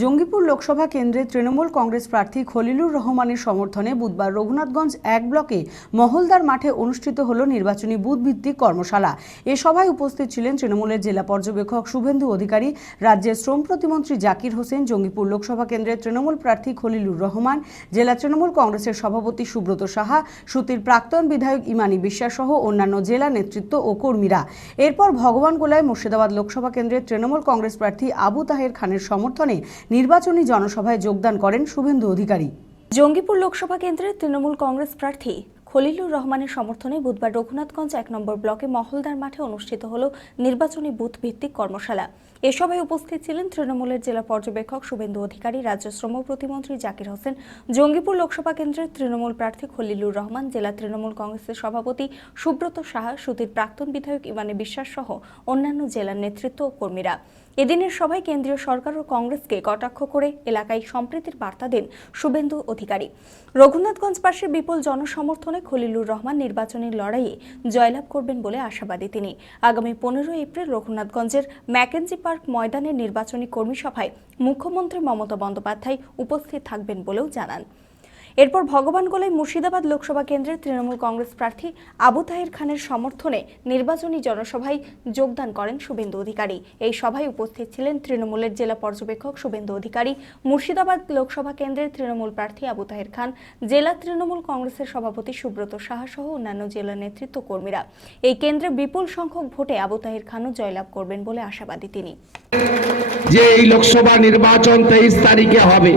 জঙ্গিপুর লোকসভা কেন্দ্রে তৃণমূল কংগ্রেস প্রার্থী খলিলুর রহমানের সমর্থনে বুধবার রঘুনাথগঞ্জ এক ব্লকে মহলদার মাঠে অনুষ্ঠিত হল নির্বাচনী বুথ ভিত্তিক কর্মশালা। এ সভায় উপস্থিত ছিলেন তৃণমূলের জেলা পর্যবেক্ষক শুভেন্দু অধিকারী, রাজ্যের শ্রম প্রতিমন্ত্রী জাকির হোসেন, জঙ্গিপুর লোকসভা কেন্দ্রের তৃণমূল প্রার্থী খলিলুর রহমান, জেলা তৃণমূল কংগ্রেসের সভাপতি সুব্রত সাহা, সুতির প্রাক্তন বিধায়ক ইমানি বিশ্বাস সহ অন্যান্য জেলা নেতৃত্ব ও কর্মীরা। এরপর ভগবান গোলায় মুর্শিদাবাদ লোকসভা কেন্দ্রের তৃণমূল কংগ্রেস প্রার্থী আবু তাহের খানের সমর্থনে নির্বাচনী জনসভায় যোগদান করেন শুভেন্দু অধিকারী। জঙ্গিপুর লোকসভা কেন্দ্রের তৃণমূল কংগ্রেস প্রার্থী খলিলুর রহমানের সমর্থনে বুধবার রঘুনাথগঞ্জ এক নম্বর ব্লকে মহলদার মাঠে অনুষ্ঠিত হল নির্বাচনী বুথ ভিত্তিক কর্মশালা। এ সভায় উপস্থিত ছিলেন তৃণমূলের জেলা পর্যবেক্ষক শুভেন্দু অধিকারী, রাজ্য শ্রম প্রতিমন্ত্রী জাকির হোসেন, জঙ্গিপুর লোকসভা কেন্দ্রের তৃণমূল প্রার্থী খলিলুর রহমান, জেলা তৃণমূল কংগ্রেসের সভাপতি সুব্রত সাহা সুতির প্রাক্তন বিধায়ক ইমানে বিশ্বাস সহ অন্যান্য জেলার নেতৃত্ব ও কর্মীরা। এদিনের সভায় কেন্দ্রীয় সরকার ও কংগ্রেসকে কটাক্ষ করে এলাকায় সম্প্রীতির বার্তা দেন শুভেন্দু অধিকারী। রঘুনাথগঞ্জ পাশে বিপুল জনসমর্থনে খলিলুর রহমান নির্বাচনী লড়াইয়ে জয়লাভ করবেন বলে আশাবাদী তিনি। আগামী পনেরোই এপ্রিল রঘুনাথগঞ্জের ম্যাকেঞ্জি পার্ক ময়দানে নির্বাচনী কর্মী সভায় মুখ্যমন্ত্রী মমতা বন্দ্যোপাধ্যায় উপস্থিত থাকবেন বলেও জানান। এরপর ভগবানগোলায় মুর্শিদাবাদ লোকসভা কেন্দ্রের তৃণমূল কংগ্রেস প্রার্থী আবু তাহের খানের সমর্থনে নির্বাচনী জনসভায় যোগদান করেন শুভেন্দু অধিকারী। এই সভায় উপস্থিত ছিলেন তৃণমূলের জেলা পর্যবেক্ষক শুভেন্দু অধিকারী, মুর্শিদাবাদ লোকসভা কেন্দ্রের তৃণমূল প্রার্থী আবু তাহের খান, জেলা তৃণমূল কংগ্রেসের সভাপতি সুব্রত সাহা সহ অন্যান্য জেলা নেতৃত্ব কর্মীরা। এই কেন্দ্রে বিপুল সংখ্যক ভোটে আবু তাহের খানও জয়লাভ করবেন বলে আশাবাদী তিনি। যে এই লোকসভা নির্বাচন তেইশ তারিখে হবে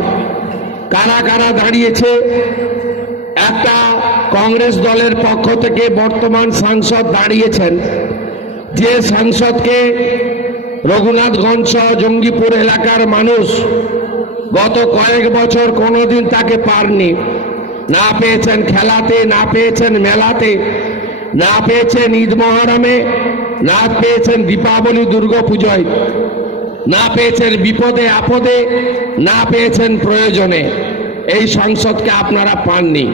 কারা কারা দাঁড়িয়েছে? একটা কংগ্রেস দলের পক্ষ থেকে বর্তমান সাংসদ দাঁড়িয়েছেন। যে সাংসদকে রঘুনাথগঞ্জ সহ জঙ্গিপুর এলাকার মানুষ গত কয়েক বছর কোনোদিন তাকে পারনি না পেয়েছেন খেলাতে, না পেয়েছেন মেলাতে, না পেয়েছেন ঈদ মহরমে, না পেয়েছেন দীপাবলি দুর্গাপুজোয়, না পেয়েছেন বিপদে আপদে, না পেয়েছেন প্রয়োজনে। এই সংসদকে আপনারা পাননি।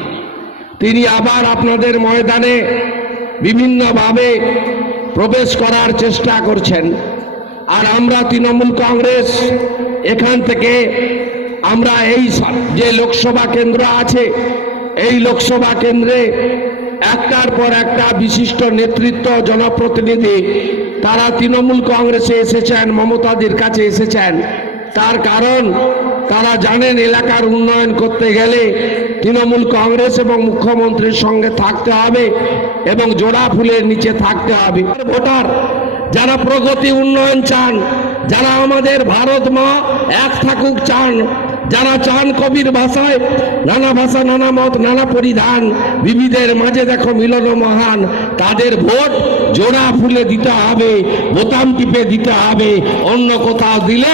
তিনি আবার আপনাদের ময়দানে বিভিন্নভাবে প্রবেশ করার চেষ্টা করছেন। আর আমরা তৃণমূল কংগ্রেস, এখান থেকে আমরা এই যে লোকসভা কেন্দ্র আছে, এই লোকসভা কেন্দ্রে একটার পর একটা বিশিষ্ট নেতৃত্ব, জনপ্রতিনিধি, তারা তৃণমূল কংগ্রেসে এসেছেন, মমতাদির কাছে এসেছেন। তার কারণ তারা জানেন এলাকার উন্নয়ন করতে গেলে তৃণমূল কংগ্রেস এবং মুখ্যমন্ত্রীর সঙ্গে থাকতে হবে এবং জোড়া ফুলের নিচে থাকতে হবে। ভোটার, যারা প্রগতি উন্নয়ন চান, যারা আমাদের ভারত মা এক থাকুক চান, যারা চান কবির ভাষায় নানা ভাষা, নানা মত, নানা পরিধান বিবিধের মাঝে দেখো মিলন মহান, তাদের ভোট জোড়া ফুলে দিতে হবে, বোতাম টিপে দিতে হবে, অন্য কোথাও দিলে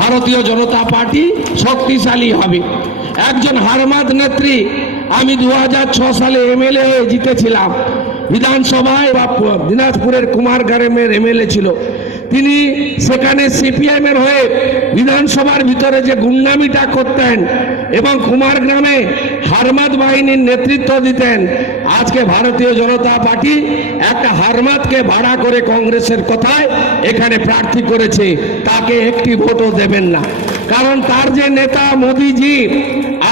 ভারতীয় জনতা পার্টি শক্তিশালী হবে। একজন হারমাদ নেত্রী, আমি দু সালে এমএলএ হয়ে জিতেছিলাম। বিধানসভায় বা দিনাজপুরের কুমারগ্রামের এমএলএ ছিল। তিনি সেখানে সিপিএম এর হয়ে বিধানসভার ভিতরে যে গুন্ডামিটা করতেন এবং কুমার গ্রামে হারমাদ বাহিনীর নেতৃত্ব দিতেন আজকে ভারতীয় জনতা পার্টি একটা হারমাতকে ভাড়া করে কংগ্রেসের কথায় এখানে প্রার্থী করেছে। তাকে একটি ভোটও দেবেন না। কারণ তার যে নেতা মোদিজি,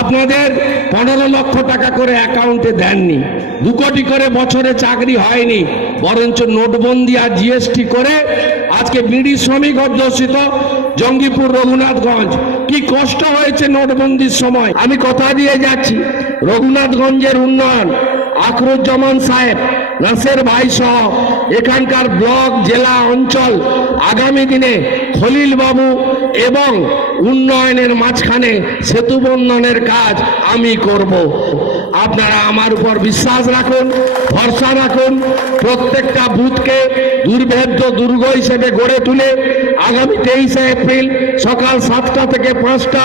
আপনাদের পনেরো লক্ষ টাকা করে অ্যাকাউন্টে দেননি। দু কোটি করে বছরে চাকরি হয়নি। বরঞ্চ নোটবন্দি আর জিএসটি করে আজকে বিড়ি শ্রমিক অধ্যুষিত জঙ্গিপুর রঘুনাথগঞ্জ। কি কষ্ট হয়েছে নোটবন্দির সময়। আমি কথা দিয়ে যাচ্ছি। রঘুনাথগঞ্জের উন্নয়ন। আখরুজ্জামান সাহেব, নাসের ভাই সহ এখানকার ব্লক, জেলা, অঞ্চল আগামী দিনে খলিল বাবু এবং উন্নয়নের মাঝখানে সেতু বন্ধনের কাজ আমি করব। আপনারা আমার উপর বিশ্বাস রাখুন, ভরসা রাখুন, প্রত্যেকটা বুথকে দুর্ভেদ্য দুর্গ হিসেবে গড়ে তুলে আগামী তেইশে এপ্রিল সকাল সাতটা থেকে পাঁচটা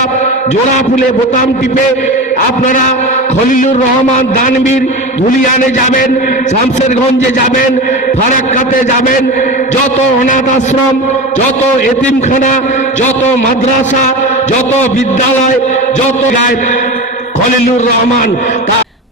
জোড়া ফুলে বোতাম টিপে আপনারা খলিলুর রহমান দানবীর ধুলিয়ানে যাবেন শামশেরগঞ্জে যাবেন, ফারাক্কাতে যাবেন, যত অনাথ আশ্রম, যত এতিমখানা, যত মাদ্রাসা, যত বিদ্যালয়, যত গায়ে খলিলুর রহমান